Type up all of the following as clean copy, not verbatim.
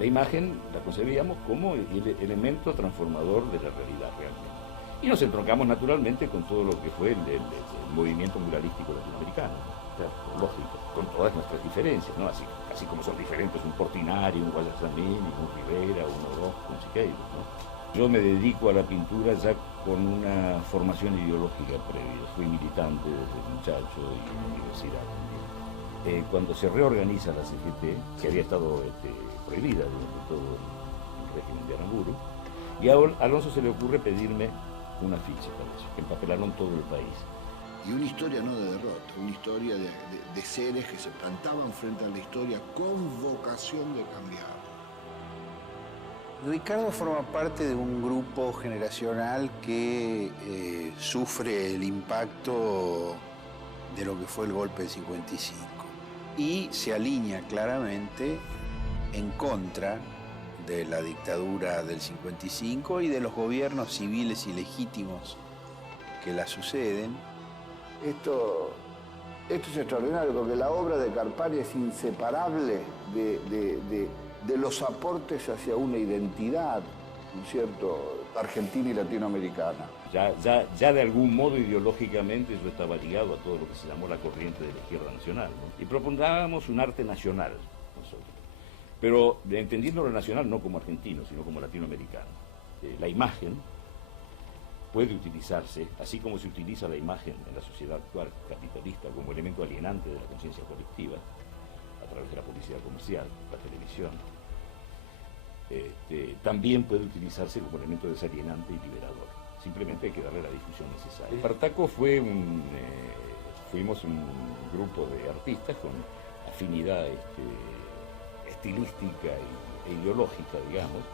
La imagen la concebíamos como el elemento transformador de la realidad realmente. Y nos entroncamos naturalmente con todo lo que fue el movimiento muralístico latinoamericano, ¿no? Claro, lógico, con todas nuestras diferencias, ¿no? Así como son diferentes un Portinari, un Guayasamín, un Rivera, un Orozco, un Siqueiros, ¿no? Yo me dedico a la pintura ya con una formación ideológica previa. Fui militante desde muchacho y en la universidad también. Cuando se reorganiza la CGT, que había estado prohibida durante todo el régimen de Aramburu, y a Alonso se le ocurre pedirme un afiche para eso, que empapelaron todo el país. Y una historia no de derrota, una historia de seres que se plantaban frente a la historia con vocación de cambiar. Ricardo forma parte de un grupo generacional que sufre el impacto de lo que fue el golpe del 55 y se alinea claramente en contra de la dictadura del 55 y de los gobiernos civiles ilegítimos que la suceden. Esto es extraordinario porque la obra de Carpani es inseparable de los aportes hacia una identidad, ¿no es cierto?, argentina y latinoamericana. Ya de algún modo ideológicamente yo estaba ligado a todo lo que se llamó la corriente de la izquierda nacional, ¿no? Y proponíamos un arte nacional nosotros, pero entendiendo lo nacional no como argentino, sino como latinoamericano. La imagen puede utilizarse, así como se utiliza la imagen en la sociedad actual capitalista como elemento alienante de la conciencia colectiva, a través de la publicidad comercial, la televisión, también puede utilizarse como elemento desalienante y liberador. Simplemente hay que darle la difusión necesaria. Espartaco fuimos un grupo de artistas con afinidad estilística e ideológica, digamos,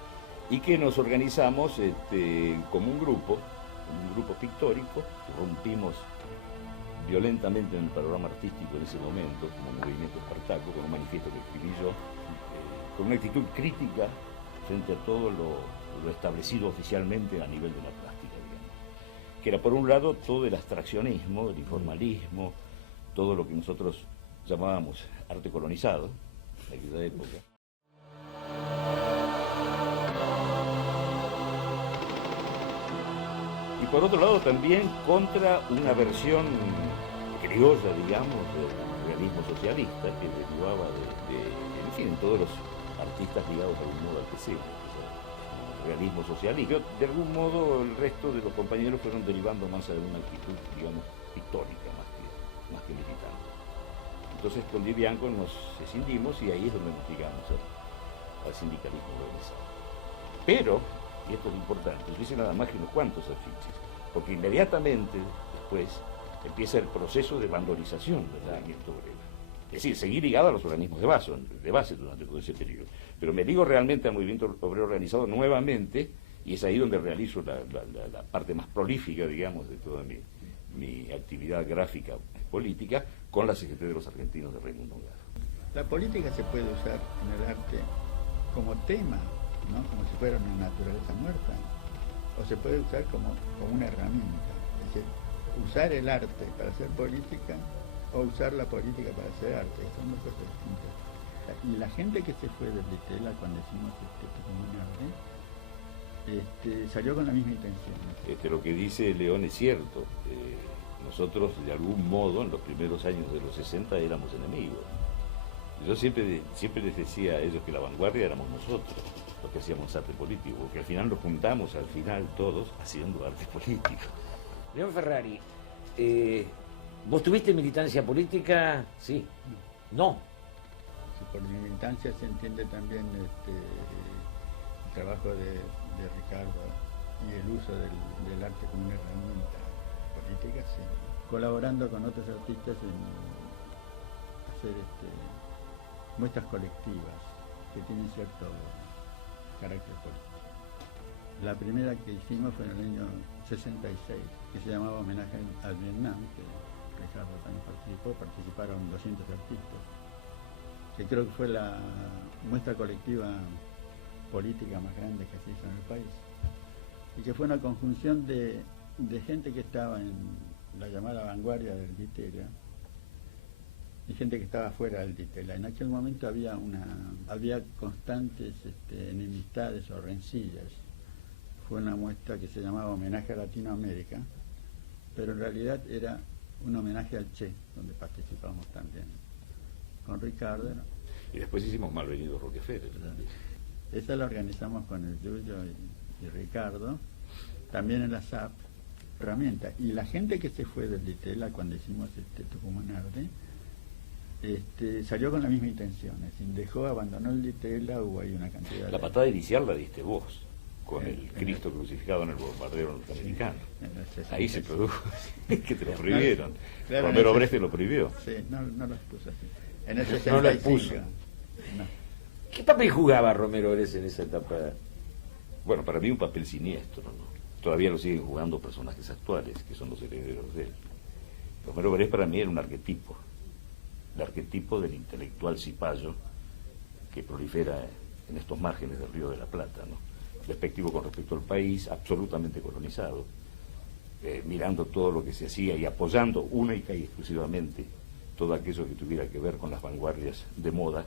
y que nos organizamos como un grupo pictórico, rompimos violentamente en el panorama artístico en ese momento, como movimiento Espartaco, con un manifiesto que escribí yo, con una actitud crítica frente a todo lo establecido oficialmente a nivel de la plástica, digamos. Que era, por un lado, todo el abstraccionismo, el informalismo, todo lo que nosotros llamábamos arte colonizado en aquella época. Y por otro lado también contra una versión criolla, digamos, del realismo socialista que derivaba en fin, en todos los artistas ligados de algún modo al PC, el realismo socialista. De algún modo el resto de los compañeros fueron derivando más de una actitud, digamos, pictórica más que militante. Entonces con Di Bianco nos escindimos y ahí es donde nos llegamos al sindicalismo organizado. Pero, y esto es importante, yo hice nada más que unos cuantos afiches, porque inmediatamente después empieza el proceso de vandalización del movimiento obrero. Es decir, seguí ligado a los organismos de base durante todo ese periodo. Pero me ligo realmente al movimiento obrero organizado nuevamente, y es ahí donde realizo la parte más prolífica, digamos, de toda mi actividad gráfica política, con la CGT de los Argentinos de Raimundo Ongaro. La política se puede usar en el arte como tema, ¿no?, como si fuera una naturaleza muerta, o se puede usar como una herramienta. Es decir, usar el arte para hacer política o usar la política para hacer arte, son dos cosas distintas. Y la gente que se fue de Bretela cuando hicimos salió con la misma intención. Lo que dice León es cierto. Nosotros, de algún modo, en los primeros años de los 60 éramos enemigos. Yo siempre les decía a ellos que la vanguardia éramos nosotros, los que hacíamos arte político, porque al final nos juntamos, al final todos, haciendo arte político. León Ferrari, ¿vos tuviste militancia política? Sí. No. Sí, por militancia se entiende también el trabajo de Ricardo y el uso del arte como una herramienta política, sí. Colaborando con otros artistas en hacer muestras colectivas que tienen cierto carácter político. La primera que hicimos fue en el año 66, que se llamaba Homenaje al Vietnam, que Ricardo también participaron 200 artistas, que creo que fue la muestra colectiva política más grande que se hizo en el país, y que fue una conjunción de gente que estaba en la llamada vanguardia del Viteria, y gente que estaba fuera del Ditela. En aquel momento había constantes enemistades o rencillas. Fue una muestra que se llamaba Homenaje a Latinoamérica, pero en realidad era un homenaje al Che, donde participamos también con Ricardo, ¿no? Y después hicimos Malvenido Rockefeller. Esa la organizamos con el Yuyo y Ricardo, también en la SAP, herramienta. Y la gente que se fue del Ditela cuando hicimos Tucumán Arde, salió con la misma intención, es decir, abandonó el Ditela, hubo ahí una cantidad La patada inicial la diste vos, con el Cristo crucificado en el bombardero norteamericano. Ahí se produjo, que te lo prohibieron. Claro, Romero Breste lo prohibió. Sí, no los puso así. En el 65. No lo puso. No. ¿Qué papel jugaba Romero Brest en esa etapa? Bueno, para mí un papel siniestro, ¿no? Todavía lo siguen jugando personajes actuales, que son los herederos de él. Romero Brest para mí era un arquetipo, el arquetipo del intelectual cipayo que prolifera en estos márgenes del Río de la Plata, ¿no? Despectivo con respecto al país, absolutamente colonizado, mirando todo lo que se hacía y apoyando única y exclusivamente todo aquello que tuviera que ver con las vanguardias de moda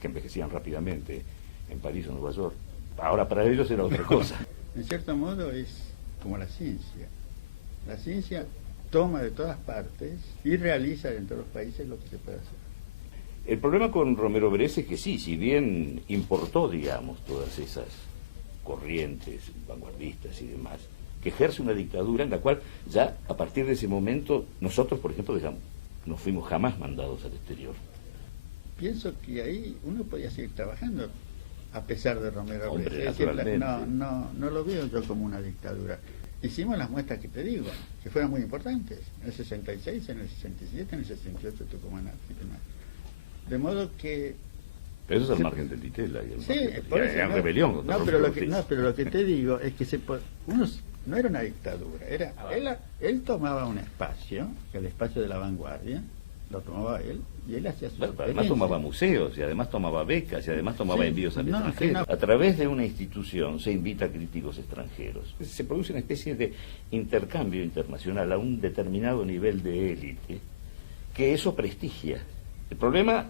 que envejecían rápidamente en París o Nueva York. Ahora para ellos era otra cosa. En cierto modo es como la ciencia. La ciencia toma de todas partes y realiza dentro de los países lo que se puede hacer. El problema con Romero Brest es que sí, si bien importó, digamos, todas esas corrientes vanguardistas y demás, que ejerce una dictadura en la cual ya a partir de ese momento nosotros, por ejemplo, no fuimos jamás mandados al exterior. Pienso que ahí uno podía seguir trabajando a pesar de Romero Hombre, Brest. Es decir, naturalmente. no lo veo yo como una dictadura. Hicimos las muestras que te digo, que fueron muy importantes, en el 66, en el 67, en el 68 Tucumán y demás. De modo que... Pero eso es al margen del Ditela. Y Sí, por eso, no, rebelión. pero lo que te digo es que no era una dictadura, él tomaba un espacio, el espacio de la vanguardia, lo tomaba él, y él hacía su Además experiencia. tomaba museos, y además tomaba becas, y además tomaba Sí, envíos al no, extranjero. sí, A través de una institución se invita a críticos extranjeros. Se produce una especie de intercambio internacional a un determinado nivel de élite, que eso prestigia. El problema,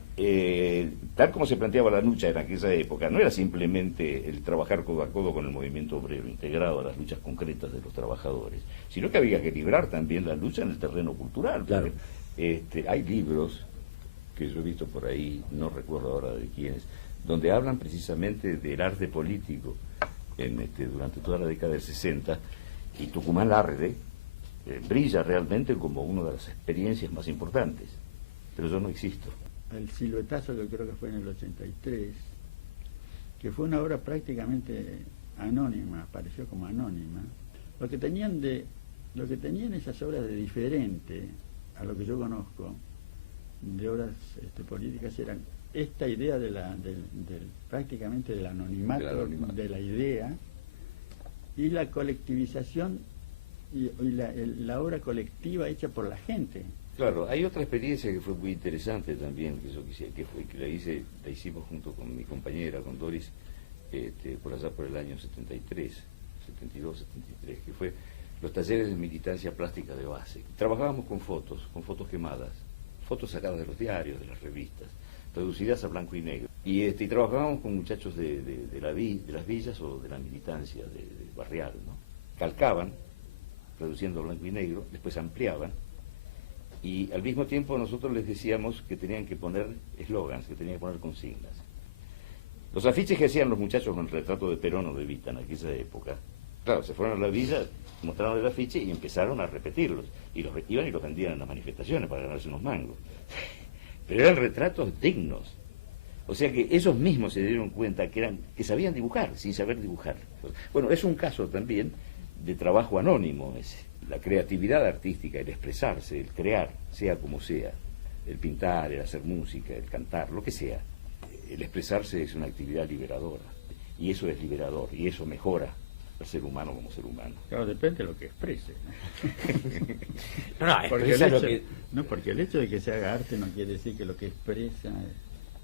tal como se planteaba la lucha en aquella época, no era simplemente el trabajar codo a codo con el movimiento obrero, integrado a las luchas concretas de los trabajadores, sino que había que librar también la lucha en el terreno cultural. Claro. Hay libros que yo he visto por ahí, no recuerdo ahora de quiénes, donde hablan precisamente del arte político durante toda la década del 60, y Tucumán Arde brilla realmente como una de las experiencias más importantes. Pero yo no existo. El siluetazo, que creo que fue en el 83, que fue una obra prácticamente anónima, apareció como anónima. Lo que tenían esas obras de diferente a lo que yo conozco de obras políticas eran esta idea prácticamente del anonimato de la idea y la colectivización y la obra colectiva hecha por la gente. Claro, hay otra experiencia que fue muy interesante también, que la hicimos junto con mi compañera, con Doris, por allá por el año 73, 72, 73, que fue los talleres de militancia plástica de base. Trabajábamos con fotos quemadas, fotos sacadas de los diarios, de las revistas, reducidas a blanco y negro. Y trabajábamos con muchachos de las villas o de la militancia de barrial, ¿no? Calcaban, reduciendo a blanco y negro, después ampliaban, y al mismo tiempo nosotros les decíamos que tenían que poner eslogans, que tenían que poner consignas. Los afiches que hacían los muchachos con el retrato de Perón o de Evita en aquella época, claro, se fueron a la villa, mostraron el afiche y empezaron a repetirlos. Y los iban y los vendían en las manifestaciones para ganarse unos mangos. Pero eran retratos dignos. O sea que ellos mismos se dieron cuenta que sabían dibujar, sin saber dibujar. Bueno, es un caso también de trabajo anónimo ese. La creatividad artística, el expresarse, el crear, sea como sea, el pintar, el hacer música, el cantar, lo que sea, el expresarse es una actividad liberadora, y eso es liberador, y eso mejora al ser humano como ser humano. Claro, depende de lo que exprese. Porque el hecho de que se haga arte no quiere decir que lo que expresa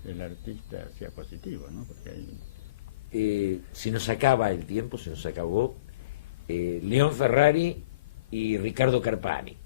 el artista sea positivo, ¿no? Porque se nos acaba el tiempo, se nos acabó. León Ferrari y Ricardo Carpani.